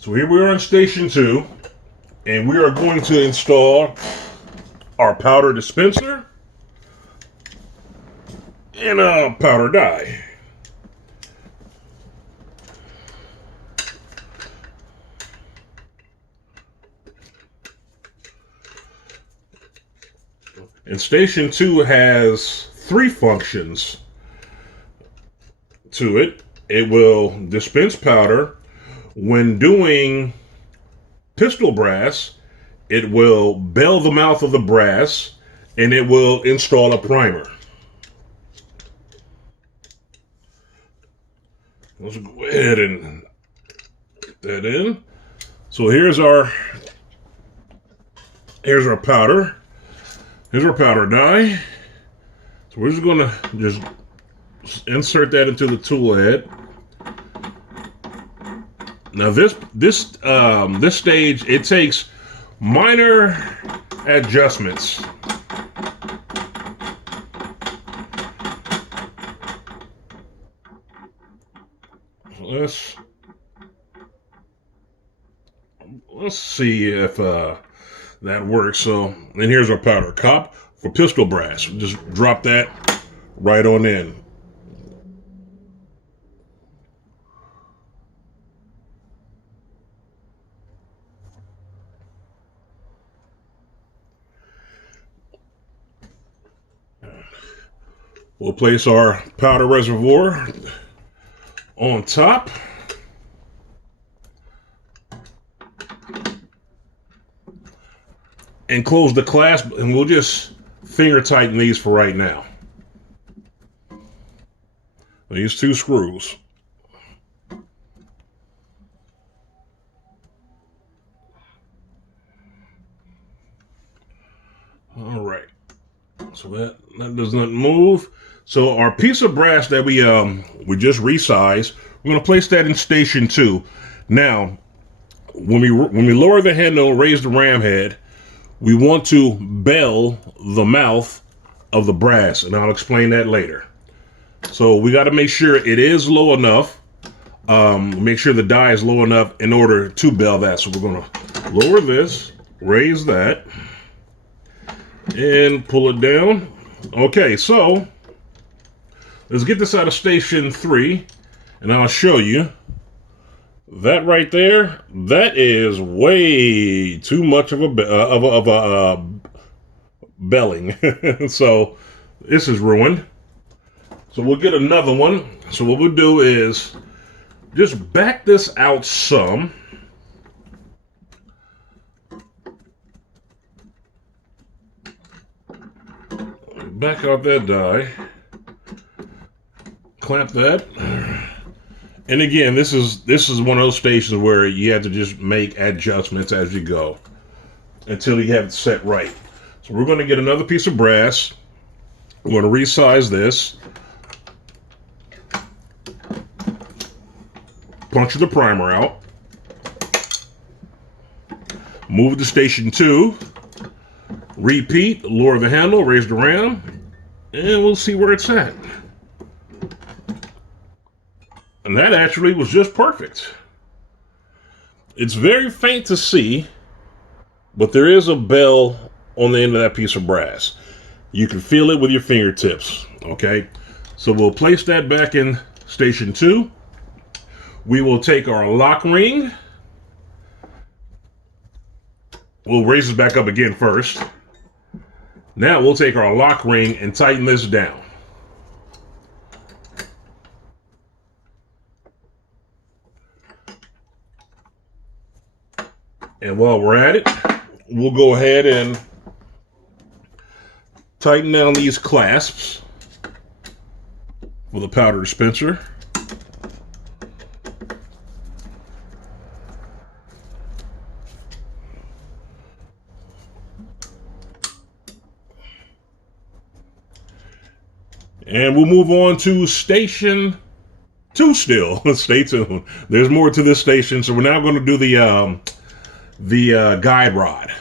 So here we are on station 2, and we are going to install our powder dispenser and a powder dye. And station 2 has 3 functions to it. It will dispense powder. When doing pistol brass, it will bell the mouth of the brass, and it will install a primer. Let's go ahead and get that in. So here's our powder. Here's our powder dye. So we're just gonna insert that into the tool head. Now this stage, it takes minor adjustments. Let's see if that works. So, and here's our powder cup for pistol brass. Just drop that right on in. We'll place our powder reservoir on top. And close the clasp, and we'll just finger tighten these for right now. These 2 screws. All right. So that does not move. So our piece of brass that we just resized, we're going to place that in station 2. Now, when we lower the handle and raise the ram head, we want to bell the mouth of the brass, and I'll explain that later. So we got to make sure it is low enough. Make sure the die is low enough in order to bell that. So we're going to lower this, raise that, and pull it down. Okay, so let's get this out of station 3, and I'll show you. That right there, that is way too much of a belling. So this is ruined. So we'll get another one. So what we'll do is just back this out some. Back out that die. Clamp that. And again, this is one of those stations where you have to just make adjustments as you go until you have it set right. So we're going to get another piece of brass. We're going to resize this. Punch the primer out. Move it to station 2. Repeat, lower the handle, raise the ram, and we'll see where it's at. And that actually was just perfect. It's very faint to see, but there is a bell on the end of that piece of brass. You can feel it with your fingertips, okay? So we'll place that back in station 2. We will take our lock ring. We'll raise it back up again first. Now we'll take our lock ring and tighten this down. And while we're at it, we'll go ahead and tighten down these clasps with a powder dispenser. And we'll move on to station 2 still. Stay tuned. There's more to this station. So we're now going to do the guide rod.